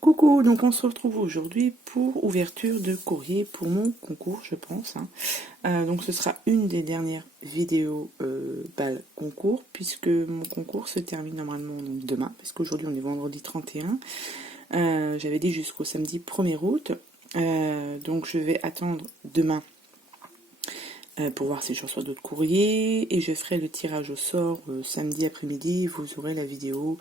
Coucou, donc on se retrouve aujourd'hui pour ouverture de courrier pour mon concours, je pense. Donc ce sera une des dernières vidéos concours, puisque mon concours se termine normalement donc, demain, parce qu'aujourd'hui on est vendredi 31. J'avais dit jusqu'au samedi 1er août. Donc je vais attendre demain pour voir si je reçois d'autres courriers, et je ferai le tirage au sort samedi après-midi. Vous aurez la vidéo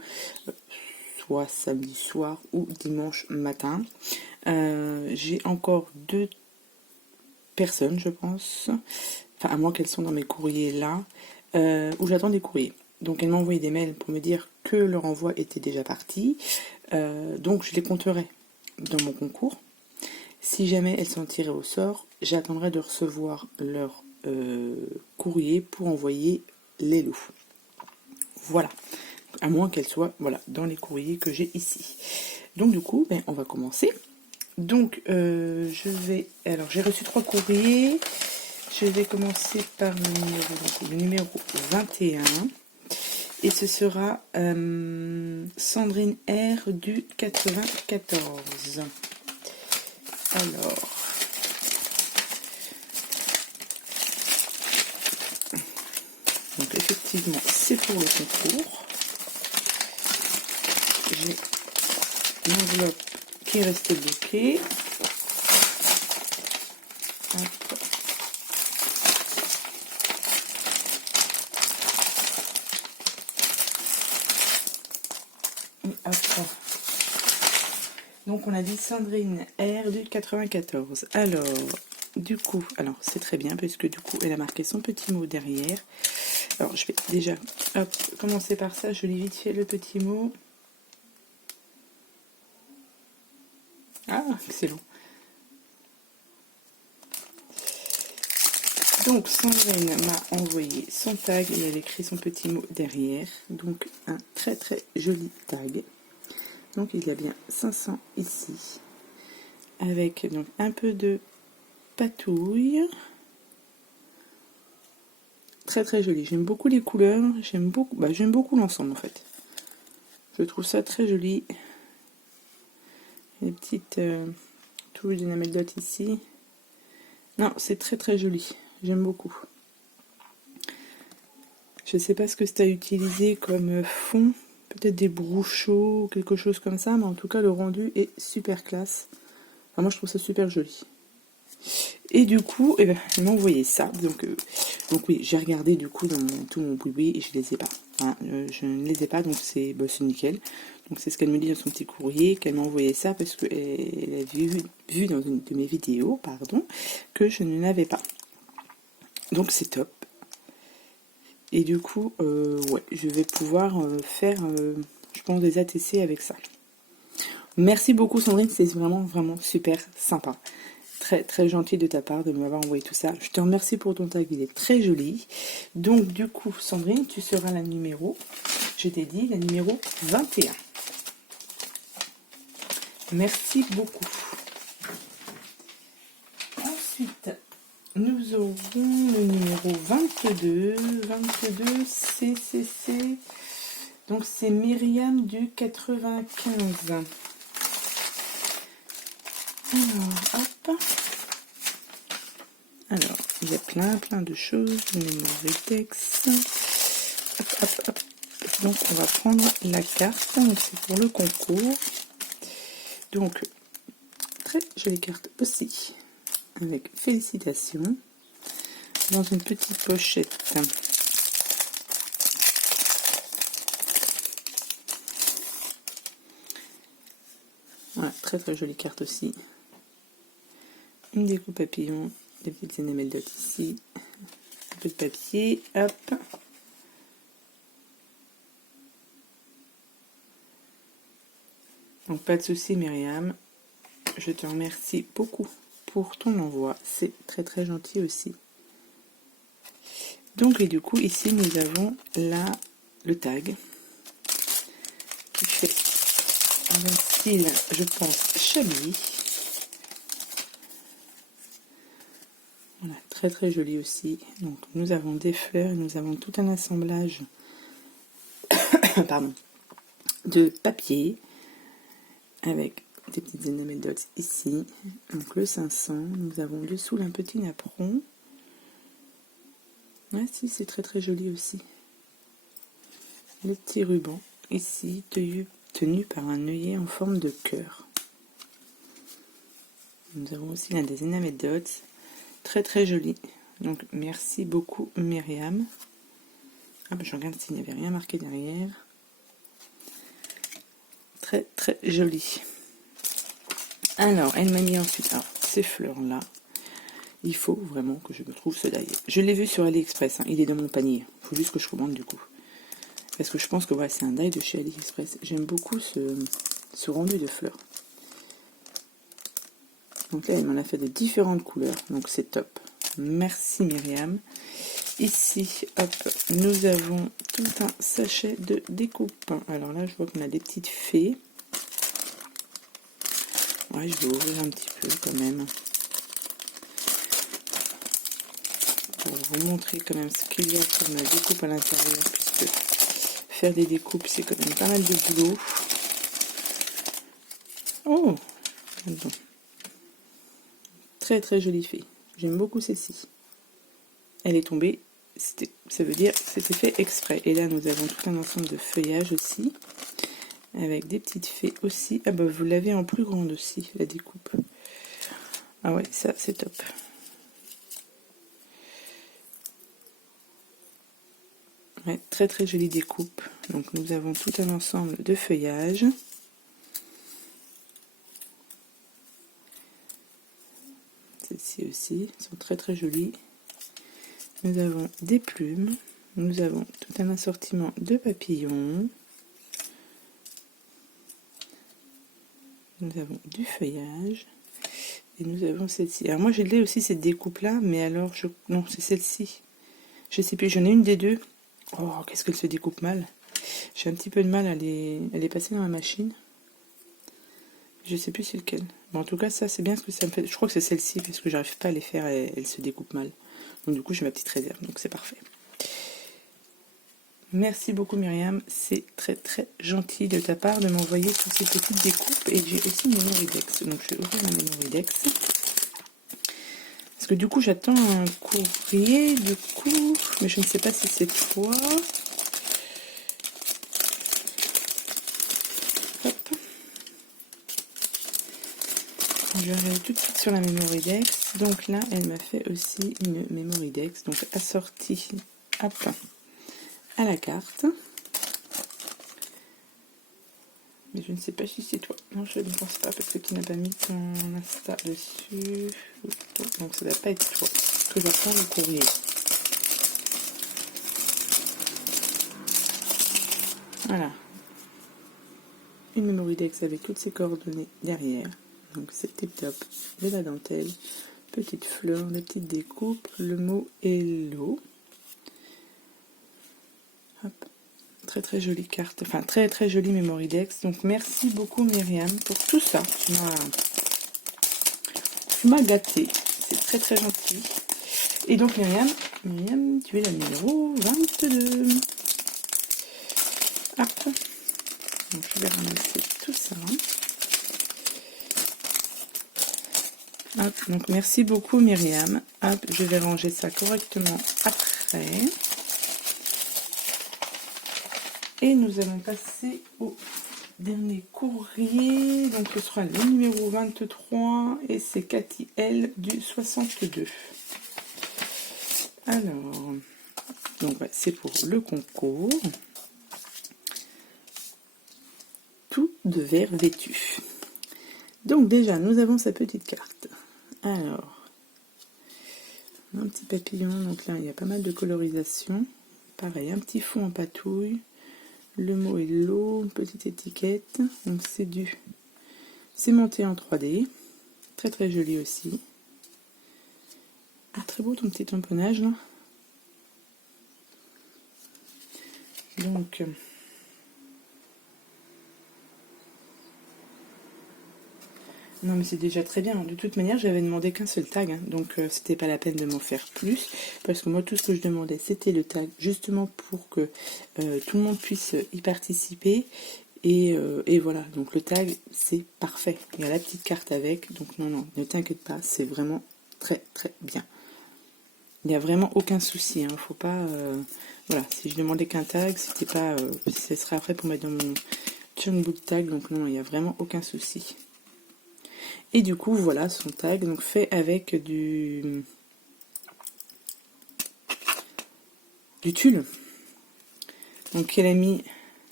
soit samedi soir ou dimanche matin. J'ai encore 2 personnes, je pense, enfin à moins qu'elles sont dans mes courriers là, où j'attends des courriers. Donc elles m'ont envoyé des mails pour me dire que leur envoi était déjà parti. Donc je les compterai dans mon concours. Si jamais elles sont tirées au sort, j'attendrai de recevoir leur courrier pour envoyer les lots. Voilà. À moins qu'elles soient dans les courriers que j'ai ici. Donc du coup, on va commencer. Donc alors j'ai reçu 3 courriers. Je vais commencer par le numéro 21. Et ce sera Sandrine R du 94. Alors, donc effectivement, c'est pour le concours. J'ai l'enveloppe qui est restée bloquée. Hop. Et hop. Donc on a dit Sandrine R du 94. Alors, du coup, c'est très bien parce que du coup elle a marqué son petit mot derrière. Alors je vais déjà commencer par ça. Je lis vite fait le petit mot. Ah, excellent. Donc Sandrine m'a envoyé son tag et elle a écrit son petit mot derrière. Donc un très très joli tag. Donc il y a bien 500 ici. Avec donc un peu de patouille. Très très joli. J'aime beaucoup les couleurs. J'aime beaucoup l'ensemble en fait. Je trouve ça très joli. Les petites touches d'anecdote ici. Non, c'est très très joli. J'aime beaucoup. Je sais pas ce que c'est à utiliser comme fond. Peut-être des brouchaux ou quelque chose comme ça. Mais en tout cas, le rendu est super classe. Enfin, moi, je trouve ça super joli. Et du coup, elle m'a envoyé ça. Donc oui, j'ai regardé du coup dans tout mon boui et je les ai pas. Je ne les ai pas, donc c'est nickel. Donc c'est ce qu'elle me dit dans son petit courrier, qu'elle m'a envoyé ça parce qu'elle a vu dans une de mes vidéos, que je ne l'avais pas. Donc c'est top. Et du coup, je vais pouvoir faire, je pense, des ATC avec ça. Merci beaucoup Sandrine, c'est vraiment vraiment super sympa. Très très gentil de ta part de m'avoir envoyé tout ça. Je te remercie pour ton tag, il est très joli. Donc du coup, Sandrine, tu seras la numéro, je t'ai dit, la numéro 21. Merci beaucoup. Ensuite, nous aurons le numéro 22. 22 CCC. Donc c'est Myriam du 95. Alors, hop. Alors, il y a plein de choses. Mémoretex. Hop. Donc, on va prendre la carte. Donc, c'est pour le concours. Donc, très jolie carte aussi. Avec félicitations. Dans une petite pochette. Voilà, très très jolie carte aussi. Une découpe papillon, des petites anecdotes ici, un peu de papier, hop. Donc pas de souci Myriam, je te remercie beaucoup pour ton envoi, c'est très très gentil aussi. Donc et du coup ici nous avons le tag qui fait un style, je pense, chablis. Voilà, très très joli aussi. Donc nous avons des fleurs, nous avons tout un assemblage de papier avec des petites enamel dots ici. Donc le 500, nous avons dessous un petit napperon. Ah si, c'est très très joli aussi. Le petit ruban ici, tenu par un œillet en forme de cœur. Nous avons aussi l'un des enamel dots, très très joli. Donc merci beaucoup Myriam. Ah ben, je regarde s'il n'y avait rien marqué derrière. Très très joli. Alors elle m'a mis ensuite ces fleurs là. Il faut vraiment que je me trouve ce die. Je l'ai vu sur AliExpress, hein. Il est dans mon panier. Il faut juste que je commande du coup. Parce que je pense que voilà, c'est un die de chez AliExpress. J'aime beaucoup ce rendu de fleurs. Donc là, il m'en a fait de différentes couleurs. Donc c'est top. Merci Myriam. Ici, hop, nous avons tout un sachet de découpe. Alors là, je vois qu'on a des petites fées. Ouais, je vais ouvrir un petit peu quand même. Pour vous montrer quand même ce qu'il y a comme découpe à l'intérieur. Puisque faire des découpes, c'est quand même pas mal de boulot. Oh, attends. Très très jolie fée. J'aime beaucoup celle-ci. Elle est tombée. Ça veut dire que c'était fait exprès. Et là, nous avons tout un ensemble de feuillages aussi. Avec des petites fées aussi. Ah bah, vous l'avez en plus grande aussi, la découpe. Ah ouais, ça, c'est top. Ouais, très très jolie découpe. Donc, nous avons tout un ensemble de feuillages. Celles-ci aussi sont très très jolies. Nous avons des plumes. Nous avons tout un assortiment de papillons. Nous avons du feuillage. Et nous avons celle-ci. Alors moi je l'ai aussi cette découpe là, mais alors non, c'est celle-ci. Je sais plus, j'en ai une des deux. Oh, qu'est-ce qu'elle se découpe mal. J'ai un petit peu de mal à les passer dans la machine. Je sais plus c'est lequel. Bon, en tout cas, ça c'est bien ce que ça me fait. Je crois que c'est celle-ci parce que j'arrive pas à les faire et elles se découpent mal. Donc du coup j'ai ma petite réserve, donc c'est parfait. Merci beaucoup Myriam, c'est très très gentil de ta part de m'envoyer toutes ces petites découpes. Et j'ai aussi une Mémoridex, donc je vais ouvrir ma Mémoridex. Parce que du coup j'attends un courrier, du coup, mais je ne sais pas si c'est toi. Hop. Je vais arriver tout de suite sur la Mémoridex. Donc là elle m'a fait aussi une Mémoridex, donc assortie hop, à la carte. Mais je ne sais pas si c'est toi. Non, je ne pense pas parce que tu n'as pas mis ton Insta dessus. Donc ça ne va pas être toi. Parce que j'attends le courrier. Voilà. Une Mémoridex avec toutes ses coordonnées derrière. Donc c'est tip top. De la dentelle. Petite fleur, des petites découpes. Le mot hello. Hop. Très très jolie carte, enfin très très jolie Mémoridex. Donc merci beaucoup Myriam pour tout ça. Tu m'as gâté, c'est très très gentil. Et donc Myriam, tu es la numéro 22. Hop. Donc je vais ramasser tout ça. Hop. Donc merci beaucoup Myriam. Hop, je vais ranger ça correctement après. Et nous allons passer au dernier courrier. Donc ce sera le numéro 23 et c'est Cathy L du 62. Alors, donc ouais, c'est pour le concours. Tout de verre vêtu. Donc déjà, nous avons sa petite carte. Alors, un petit papillon. Donc là, il y a pas mal de colorisation. Pareil, un petit fond en patouille. Le mot hello, une petite étiquette. Donc c'est monté en 3D. Très très joli aussi. Ah, très beau ton petit tamponnage là. Donc non mais c'est déjà très bien. De toute manière, j'avais demandé qu'un seul tag, hein, donc c'était pas la peine de m'en faire plus, parce que moi tout ce que je demandais c'était le tag, justement pour que tout le monde puisse y participer Et voilà, donc le tag, c'est parfait. Il y a la petite carte avec, donc non, ne t'inquiète pas, c'est vraiment très très bien. Il n'y a vraiment aucun souci, hein. Faut pas... voilà, si je demandais qu'un tag, c'était pas... ce serait après pour mettre dans mon churnbook tag, donc non, il n'y a vraiment aucun souci. Et du coup, voilà son tag, donc fait avec du tulle. Donc elle a mis...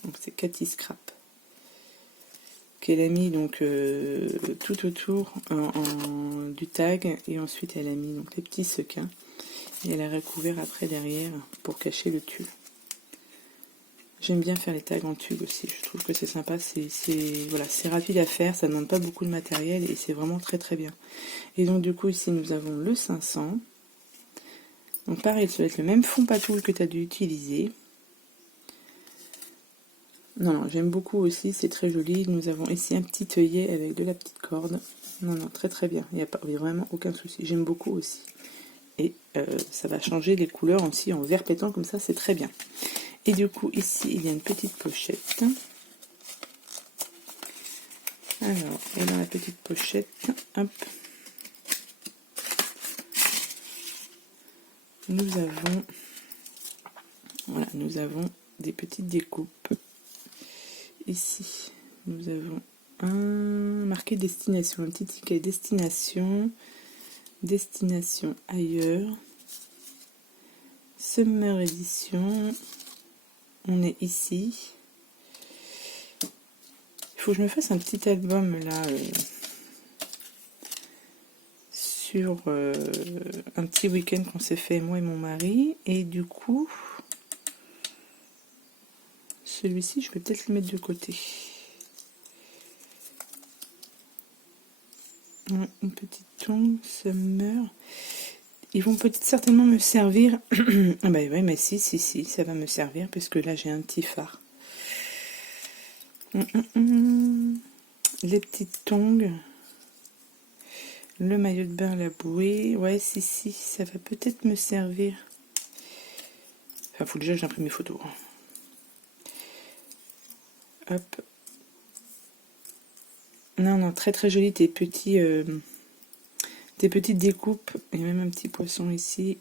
Donc c'est Cathy Scrap. Qu'elle a mis donc tout autour du tag, et ensuite elle a mis donc les petits sequins et elle a recouvert après derrière pour cacher le tulle. J'aime bien faire les tags en tube aussi, je trouve que c'est sympa, voilà, c'est rapide à faire, ça ne demande pas beaucoup de matériel et c'est vraiment très très bien. Et donc du coup ici nous avons le 500. Donc pareil, ça va être le même fond patoule que tu as dû utiliser. Non, j'aime beaucoup aussi, c'est très joli. Nous avons ici un petit œillet avec de la petite corde. Non, très très bien. Il n'y a vraiment aucun souci. J'aime beaucoup aussi. Et ça va changer les couleurs aussi en vert pétant comme ça, c'est très bien. Et du coup, ici, il y a une petite pochette. Alors, et dans la petite pochette, hop, nous avons des petites découpes. Ici, nous avons un marqué destination, un petit ticket destination ailleurs, Summer Edition. On est ici. Il faut que je me fasse un petit album là sur un petit week-end qu'on s'est fait moi et mon mari, et du coup celui-ci je vais peut-être le mettre de côté. Une petite tongue Summer. Ils vont peut-être certainement me servir. Ah bah oui, mais si, ça va me servir parce que là j'ai un petit phare. Les petites tongs. Le maillot de bain, la bouée. Ouais, si, ça va peut-être me servir. Enfin, faut déjà que j'imprime mes photos. Hop. Non, très très joli tes petits... des petites découpes, il y a même un petit poisson ici,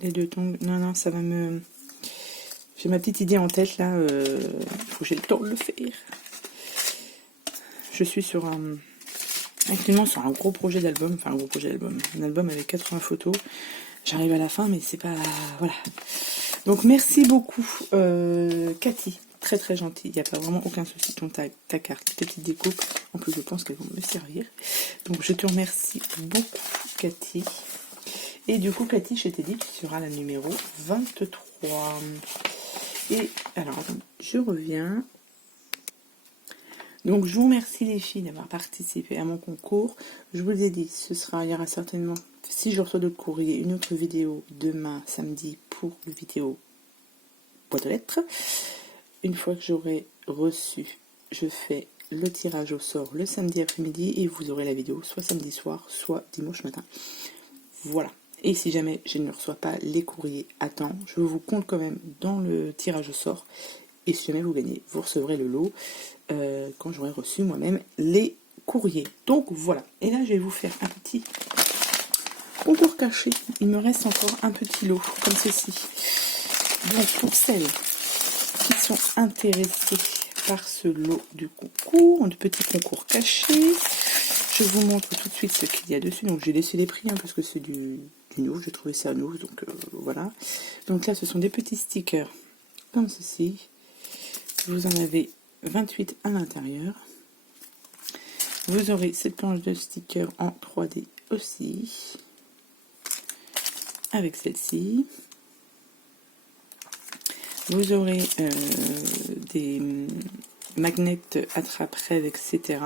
les deux tongs. Non, ça va me... J'ai ma petite idée en tête là, faut que j'ai le temps de le faire. Je suis actuellement sur un gros projet d'album, un album avec 80 photos. J'arrive à la fin, mais c'est pas... Voilà. Donc merci beaucoup Cathy, très très gentille, il n'y a pas vraiment aucun souci, ton tag, ta carte, tes petites découpes, en plus je pense qu'elles vont me servir. Donc je te remercie beaucoup Cathy. Et du coup Cathy, je t'ai dit que tu seras la numéro 23. Et alors, je reviens. Donc je vous remercie les filles d'avoir participé à mon concours. Je vous ai dit, il y aura certainement, si je reçois d'autres courriers, une autre vidéo demain samedi pour le vidéo boîte aux lettres. Une fois que j'aurai reçu, je fais le tirage au sort le samedi après-midi et vous aurez la vidéo soit samedi soir, soit dimanche matin. Voilà. Et si jamais je ne reçois pas les courriers à temps, je vous compte quand même dans le tirage au sort. Et si jamais vous gagnez, vous recevrez le lot quand j'aurai reçu moi-même les courriers. Donc voilà. Et là, je vais vous faire un petit concours caché. Il me reste encore un petit lot, comme ceci. Donc pour celles qui sont intéressées par ce lot du concours, de petits concours cachés, je vous montre tout de suite ce qu'il y a dessus. Donc j'ai laissé les prix parce que c'est du nouveau, j'ai trouvé ça nouveau, donc voilà. Donc là, ce sont des petits stickers comme ceci. Vous en avez 28 à l'intérieur. Vous aurez cette planche de stickers en 3D aussi, avec celle-ci. Vous aurez des magnets attrape-rêve, etc.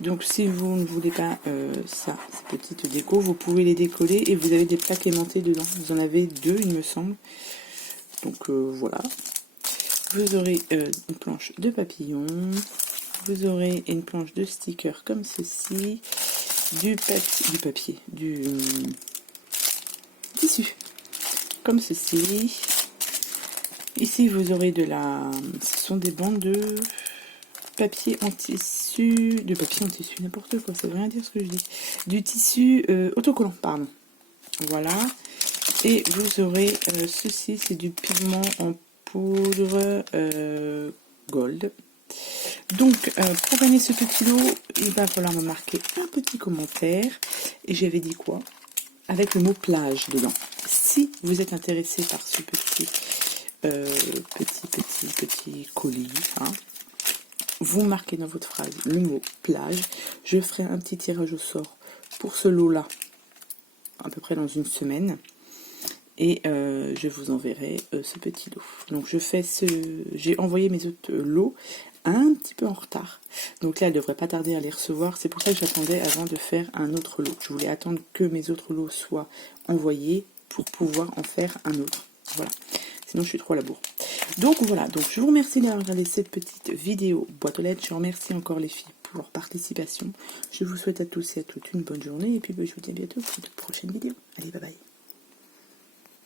Donc si vous ne voulez pas ces petites décos, vous pouvez les décoller et vous avez des plaques aimantées dedans. Vous en avez 2, il me semble. Donc voilà. Vous aurez une planche de papillon. Vous aurez une planche de stickers comme ceci. Du tissu comme ceci. Ici vous aurez ce sont des bandes de papier en tissu, n'importe quoi, ça veut rien dire ce que je dis. Du tissu autocollant, pardon. Voilà. Et vous aurez ceci, c'est du pigment en poudre gold. Donc, pour gagner ce petit lot, il va falloir me marquer un petit commentaire. Et j'avais dit quoi? Avec le mot plage dedans. Si vous êtes intéressé par ce petit colis, hein, vous marquez dans votre phrase le mot plage. Je ferai un petit tirage au sort pour ce lot-là, à peu près dans une semaine. Et je vous enverrai ce petit lot. Donc j'ai envoyé mes autres lots un petit peu en retard. Donc là, elle ne devrait pas tarder à les recevoir. C'est pour ça que j'attendais avant de faire un autre lot. Je voulais attendre que mes autres lots soient envoyés pour pouvoir en faire un autre. Voilà. Sinon, je suis trop à la bourre. Donc voilà. Donc je vous remercie d'avoir regardé cette petite vidéo boîte aux lettres. Je remercie encore les filles pour leur participation. Je vous souhaite à tous et à toutes une bonne journée. Et puis je vous dis à bientôt pour de prochaines vidéos.